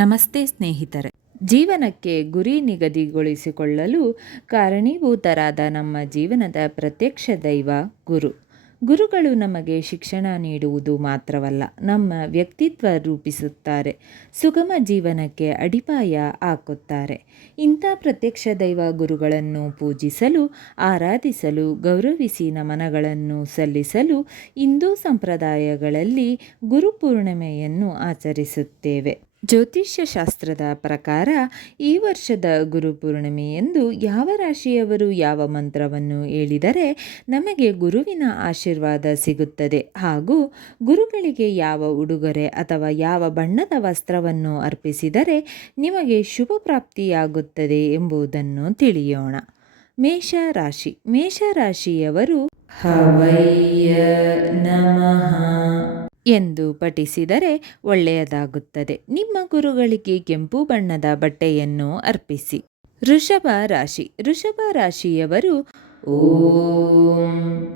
ನಮಸ್ತೆ ಸ್ನೇಹಿತರೆ. ಜೀವನಕ್ಕೆ ಗುರಿ ನಿಗದಿಗೊಳಿಸಿಕೊಳ್ಳಲು ಕಾರಣೀಭೂತರಾದ ನಮ್ಮ ಜೀವನದ ಪ್ರತ್ಯಕ್ಷ ದೈವ ಗುರು. ಗುರುಗಳು ನಮಗೆ ಶಿಕ್ಷಣ ನೀಡುವುದು ಮಾತ್ರವಲ್ಲ, ನಮ್ಮ ವ್ಯಕ್ತಿತ್ವ ರೂಪಿಸುತ್ತಾರೆ, ಸುಗಮ ಜೀವನಕ್ಕೆ ಅಡಿಪಾಯ ಹಾಕುತ್ತಾರೆ. ಇಂಥ ಪ್ರತ್ಯಕ್ಷ ದೈವ ಗುರುಗಳನ್ನು ಪೂಜಿಸಲು, ಆರಾಧಿಸಲು, ಗೌರವಿಸಿ ನಮನಗಳನ್ನು ಸಲ್ಲಿಸಲು ಹಿಂದೂ ಸಂಪ್ರದಾಯಗಳಲ್ಲಿ ಗುರುಪೂರ್ಣಿಮೆಯನ್ನು ಆಚರಿಸುತ್ತೇವೆ. ಜ್ಯೋತಿಷ್ಯ ಶಾಸ್ತ್ರದ ಪ್ರಕಾರ ಈ ವರ್ಷದ ಗುರುಪೂರ್ಣಿಮೆಯಂದು ಯಾವ ರಾಶಿಯವರು ಯಾವ ಮಂತ್ರವನ್ನು ಹೇಳಿದರೆ ನಮಗೆ ಗುರುವಿನ ಆಶೀರ್ವಾದ ಸಿಗುತ್ತದೆ ಹಾಗೂ ಗುರುಗಳಿಗೆ ಯಾವ ಉಡುಗೊರೆ ಅಥವಾ ಯಾವ ಬಣ್ಣದ ವಸ್ತ್ರವನ್ನು ಅರ್ಪಿಸಿದರೆ ನಿಮಗೆ ಶುಭ ಪ್ರಾಪ್ತಿಯಾಗುತ್ತದೆ ಎಂಬುದನ್ನು ತಿಳಿಯೋಣ. ಮೇಷರಾಶಿ. ಮೇಷರಾಶಿಯವರು ಹವಯ್ಯ ನಮಃ ಎಂದು ಪಠಿಸಿದರೆ ಒಳ್ಳೆಯದಾಗುತ್ತದೆ. ನಿಮ್ಮ ಗುರುಗಳಿಗೆ ಕೆಂಪು ಬಣ್ಣದ ಬಟ್ಟೆಯನ್ನು ಅರ್ಪಿಸಿ. ವೃಷಭ ರಾಶಿ. ವೃಷಭ ರಾಶಿಯವರು ಓಂ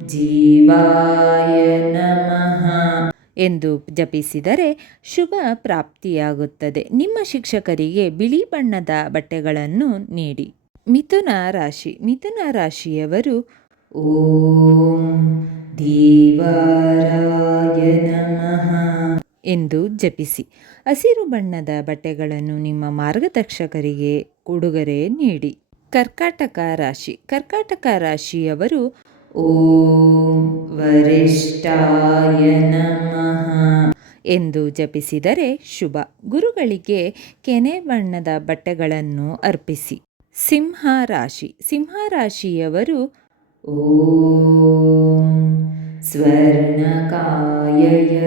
ಜೀವಾಯ ನಮಃ ಎಂದು ಜಪಿಸಿದರೆ ಶುಭ ಪ್ರಾಪ್ತಿಯಾಗುತ್ತದೆ. ನಿಮ್ಮ ಶಿಕ್ಷಕರಿಗೆ ಬಿಳಿ ಬಣ್ಣದ ಬಟ್ಟೆಗಳನ್ನು ನೀಡಿ. ಮಿಥುನ ರಾಶಿ. ಮಿಥುನ ರಾಶಿಯವರು ಓಂ ದೇವರಾಯ ನಮಃ ಎಂದು ಜಪಿಸಿ ಹಸಿರು ಬಣ್ಣದ ಬಟ್ಟೆಗಳನ್ನು ನಿಮ್ಮ ಮಾರ್ಗದರ್ಶಕರಿಗೆ ಉಡುಗೊರೆ ನೀಡಿ. ಕರ್ಕಾಟಕ ರಾಶಿ. ಕರ್ಕಾಟಕ ರಾಶಿಯವರು ಓಂ ವರಿಷ್ಠಾಯ ನಮಃ ಎಂದು ಜಪಿಸಿದರೆ ಶುಭ. ಗುರುಗಳಿಗೆ ಕೆನೆ ಬಣ್ಣದ ಬಟ್ಟೆಗಳನ್ನು ಅರ್ಪಿಸಿ. ಸಿಂಹ ರಾಶಿ. ಸಿಂಹ ರಾಶಿಯವರು ಓಂ ಸ್ವರ್ಣಕಾಯಯ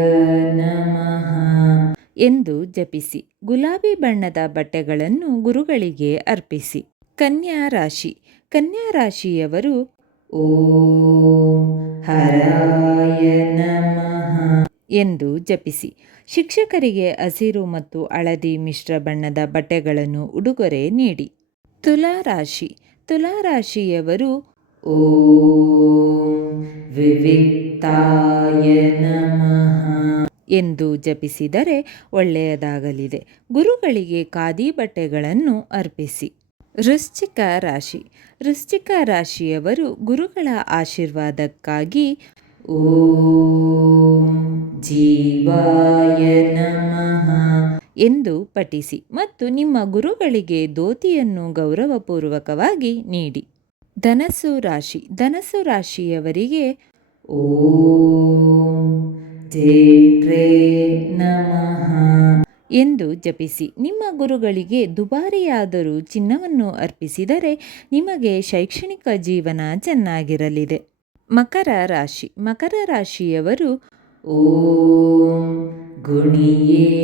ನಮಃ ಎಂದು ಜಪಿಸಿ ಗುಲಾಬಿ ಬಣ್ಣದ ಬಟ್ಟೆಗಳನ್ನು ಗುರುಗಳಿಗೆ ಅರ್ಪಿಸಿ. ಕನ್ಯಾ ರಾಶಿ. ಕನ್ಯಾ ರಾಶಿಯವರು ಓಂ ಹರಾಯ ನಮಃ ಎಂದು ಜಪಿಸಿ ಶಿಕ್ಷಕರಿಗೆ ಹಸಿರು ಮತ್ತು ಹಳದಿ ಮಿಶ್ರ ಬಣ್ಣದ ಬಟ್ಟೆಗಳನ್ನು ಉಡುಗೊರೆ ನೀಡಿ. ತುಲಾ ರಾಶಿ. ತುಲಾ ರಾಶಿಯವರು ಓಂ ವಿವಿಕ್ತಾಯ ನಮಃ ಎಂದು ಜಪಿಸಿದರೆ ಒಳ್ಳೆಯದಾಗಲಿದೆ. ಗುರುಗಳಿಗೆ ಖಾದಿ ಬಟ್ಟೆಗಳನ್ನು ಅರ್ಪಿಸಿ. ವೃಶ್ಚಿಕ ರಾಶಿ. ವೃಶ್ಚಿಕ ರಾಶಿಯವರು ಗುರುಗಳ ಆಶೀರ್ವಾದಕ್ಕಾಗಿ ಓಂ ಜೀವಾಯ ನಮಃ ಎಂದು ಪಠಿಸಿ ಮತ್ತು ನಿಮ್ಮ ಗುರುಗಳಿಗೆ ಧೋತಿಯನ್ನು ಗೌರವಪೂರ್ವಕವಾಗಿ ನೀಡಿ. ಧನಸ್ಸು ರಾಶಿ. ಧನಸ್ಸು ರಾಶಿಯವರಿಗೆ ಓಂ ಜೇಟ್ರೇ ನಮಃ ಎಂದು ಜಪಿಸಿ ನಿಮ್ಮ ಗುರುಗಳಿಗೆ ದುಬಾರಿಯಾದರೂ ಚಿನ್ನವನ್ನು ಅರ್ಪಿಸಿದರೆ ನಿಮಗೆ ಶೈಕ್ಷಣಿಕ ಜೀವನ ಚೆನ್ನಾಗಿರಲಿದೆ. ಮಕರ ರಾಶಿ. ಮಕರ ರಾಶಿಯವರು ಓಂ ಗುಣಿಯೇ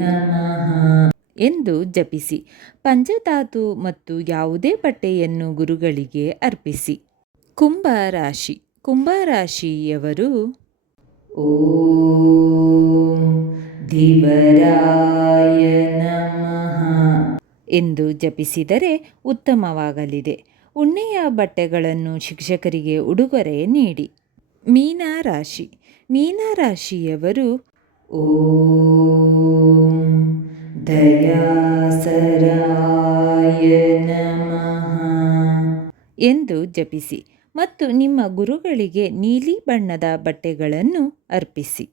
ನಮಃ ಎಂದು ಜಪಿಸಿ ಪಂಚಧಾತು ಮತ್ತು ಯಾವುದೇ ಬಟ್ಟೆಯನ್ನು ಗುರುಗಳಿಗೆ ಅರ್ಪಿಸಿ. ಕುಂಭ ರಾಶಿ. ಕುಂಭ ರಾಶಿಯವರು ಓಂ ಧಿವರಾಯ ನಮಃ ಎಂದು ಜಪಿಸಿದರೆ ಉತ್ತಮವಾಗಲಿದೆ. ಉಣ್ಣೆಯ ಬಟ್ಟೆಗಳನ್ನು ಶಿಕ್ಷಕರಿಗೆ ಉಡುಗೊರೆ ನೀಡಿ. ಮೀನ ರಾಶಿ. ಮೀನ ರಾಶಿಯವರು ಓಂ ದಯಾಸರಾಯ ನಮಃ ಎಂದು ಜಪಿಸಿ ಮತ್ತು ನಿಮ್ಮ ಗುರುಗಳಿಗೆ ನೀಲಿ ಬಣ್ಣದ ಬಟ್ಟೆಗಳನ್ನು ಅರ್ಪಿಸಿ.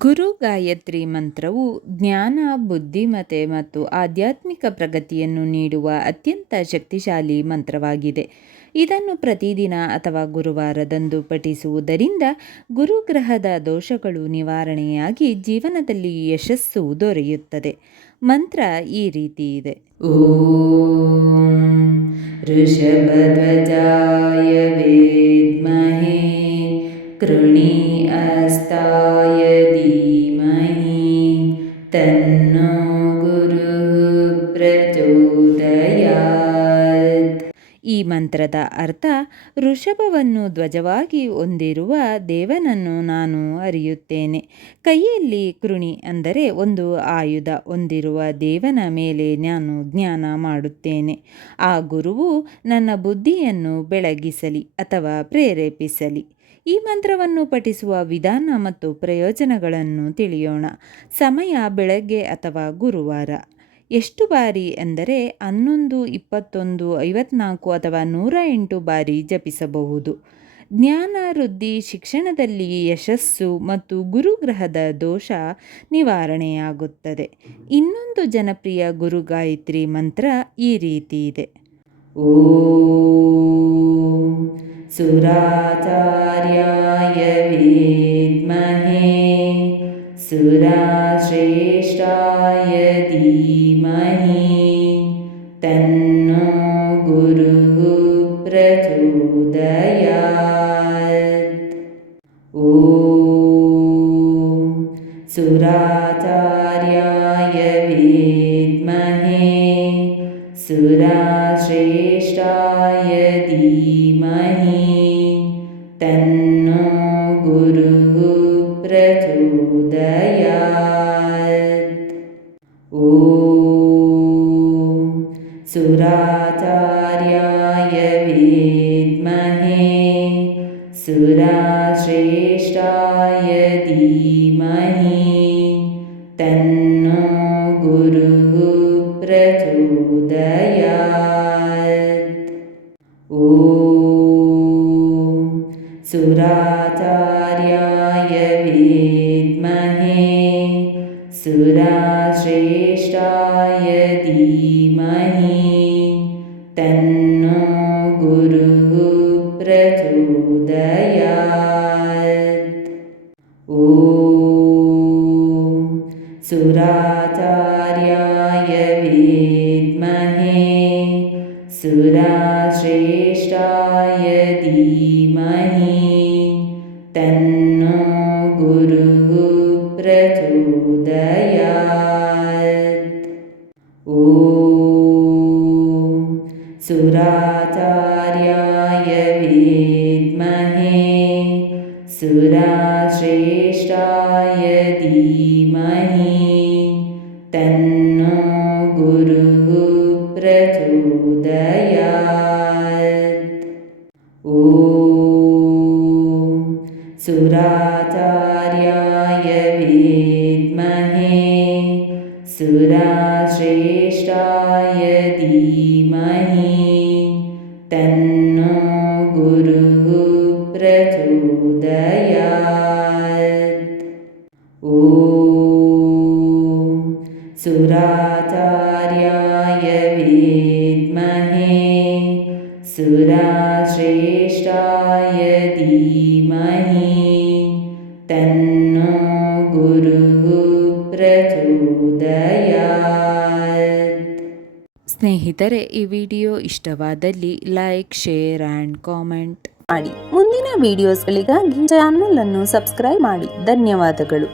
ಗುರು ಗಾಯತ್ರಿ ಮಂತ್ರವು ಜ್ಞಾನ, ಬುದ್ಧಿಮತ್ತೆ ಮತ್ತು ಆಧ್ಯಾತ್ಮಿಕ ಪ್ರಗತಿಯನ್ನು ನೀಡುವ ಅತ್ಯಂತ ಶಕ್ತಿಶಾಲಿ ಮಂತ್ರವಾಗಿದೆ. ಇದನ್ನು ಪ್ರತಿದಿನ ಅಥವಾ ಗುರುವಾರದಂದು ಪಠಿಸುವುದರಿಂದ ಗುರುಗ್ರಹದ ದೋಷಗಳು ನಿವಾರಣೆಯಾಗಿ ಜೀವನದಲ್ಲಿ ಯಶಸ್ಸು ದೊರೆಯುತ್ತದೆ. ಮಂತ್ರ ಈ ರೀತಿ ಇದೆ. ಓಂ ಋಷಭಧ್ವಜಾಯ ವಿದ್ಮಹೇ ಕೃಣಿ ಹಸ್ತಾಯ ಧೀಮಹಿ ತನ್ನೋ ಗುರುಃ ಪ್ರಚೋದಯಾತ್. ಈ ಮಂತ್ರದ ಅರ್ಥ ಋಷಭವನ್ನು ಧ್ವಜವಾಗಿ ಹೊಂದಿರುವ ದೇವನನ್ನು ನಾನು ಅರಿಯುತ್ತೇನೆ. ಕೈಯಲ್ಲಿ ಕೃಣಿ ಅಂದರೆ ಒಂದು ಆಯುಧ ಹೊಂದಿರುವ ದೇವನ ಮೇಲೆ ನಾನು ಧ್ಯಾನ ಮಾಡುತ್ತೇನೆ. ಆ ಗುರುವು ನನ್ನ ಬುದ್ಧಿಯನ್ನು ಬೆಳಗಿಸಲಿ ಅಥವಾ ಪ್ರೇರೇಪಿಸಲಿ. ಈ ಮಂತ್ರವನ್ನು ಪಠಿಸುವ ವಿಧಾನ ಮತ್ತು ಪ್ರಯೋಜನಗಳನ್ನು ತಿಳಿಯೋಣ. ಸಮಯ ಬೆಳಗ್ಗೆ ಅಥವಾ ಗುರುವಾರ. ಎಷ್ಟು ಬಾರಿ ಎಂದರೆ 11, 21, 54 ಅಥವಾ 108 ಬಾರಿ ಜಪಿಸಬಹುದು. ಜ್ಞಾನ ವೃದ್ಧಿ, ಶಿಕ್ಷಣದಲ್ಲಿ ಯಶಸ್ಸು ಮತ್ತು ಗುರುಗ್ರಹದ ದೋಷ ನಿವಾರಣೆಯಾಗುತ್ತದೆ. ಇನ್ನೊಂದು ಜನಪ್ರಿಯ ಗುರು ಗಾಯತ್ರಿ ಮಂತ್ರ ಈ ರೀತಿ ಇದೆ. ಓಂ ಸುರಾಚಾರ್ಯಾಯ ವಿದ್ಮಹೇ ಸುರಶ್ರೇಷ್ಠಾಯ ಧೀಮಹಿ ತನ್ನೋ ಗುರುಃ ಪ್ರಚೋದಯಾತ್. ಓಂ ಸುರಾಚಾರ್ಯಾಯ ವಿದ್ಮಹೇ ಸುರಶ್ರೇಷ್ಠಾಯ ಧೀಮಹಿ ತನ್ನೋ ಗುರುಃ ಪ್ರಚೋದಯಾತ್. ಓಂ ಸುರಾಚಾರ್ಯಾಯ ವಿದ್ಮಹೇ ಸುರಶ್ರೇಷ್ಠಾಯ ಧೀಮಹಿ ತನ್ನೋ ಗುರುಃ ಪ್ರಚೋದಯಾತ್. ಓಂ ಸುರಾಚಾರ್ಯಾಯ ವಿದ್ಮಹೇ ಸುರಶ್ರೇಷ್ಠಾಯ ಧೀಮಹಿ ತನ್ನೋ ಗುರುಃ ಪ್ರಚೋದಯಾತ್. ಓಂ ಸುರಾಚಾರ್ಯಾಯ ವಿದ್ಮಹೇ ಸುರಶ್ರೇಷ್ಠಾಯ ಧೀಮಹಿ ತನ್ನೋ ಗುರುಃ ಪ್ರಚೋದಯಾತ್. ಓಂ ಸುರಾಚಾರ್ಯಾಯ ವಿದ್ಮಹೇ ಸುರಶ್ರೇಷ್ಠಾಯ ಧೀಮಹಿ ತನ್ನೋ ಗುರುಃ ಪ್ರಚೋದಯಾತ್. ಓಂ ಸುರಾಚಾರ್ಯಾಯ ವಿದ್ಮಹೇ ಸುರಶ್ರೇಷ್ಠಾಯ ಧೀಮಹಿ ತನ್ನೋ ಗುರುಃ ಪ್ರಚೋದಯಾತ್. ಓಂ ಸುರಾಚಾರ್ಯಾಯ ವಿದ್ಮಹೇ ಸುರಶ್ರೇಷ್ಠಾಯ ಧೀಮಹಿ ತನ್ನೋ ಗುರುಃ ಪ್ರಚೋದಯಾತ್. ಸ್ನೇಹಿತರೆ, ಈ ವಿಡಿಯೋ ಇಷ್ಟವಾದಲ್ಲಿ ಲೈಕ್, ಶೇರ್ ಆ್ಯಂಡ್ ಕಾಮೆಂಟ್ ಮಾಡಿ. ಮುಂದಿನ ವಿಡಿಯೋಸ್ಗಳಿಗಾಗಿ ಚಾನಲ್ ಅನ್ನು ಸಬ್ಸ್ಕ್ರೈಬ್ ಮಾಡಿ. ಧನ್ಯವಾದಗಳು.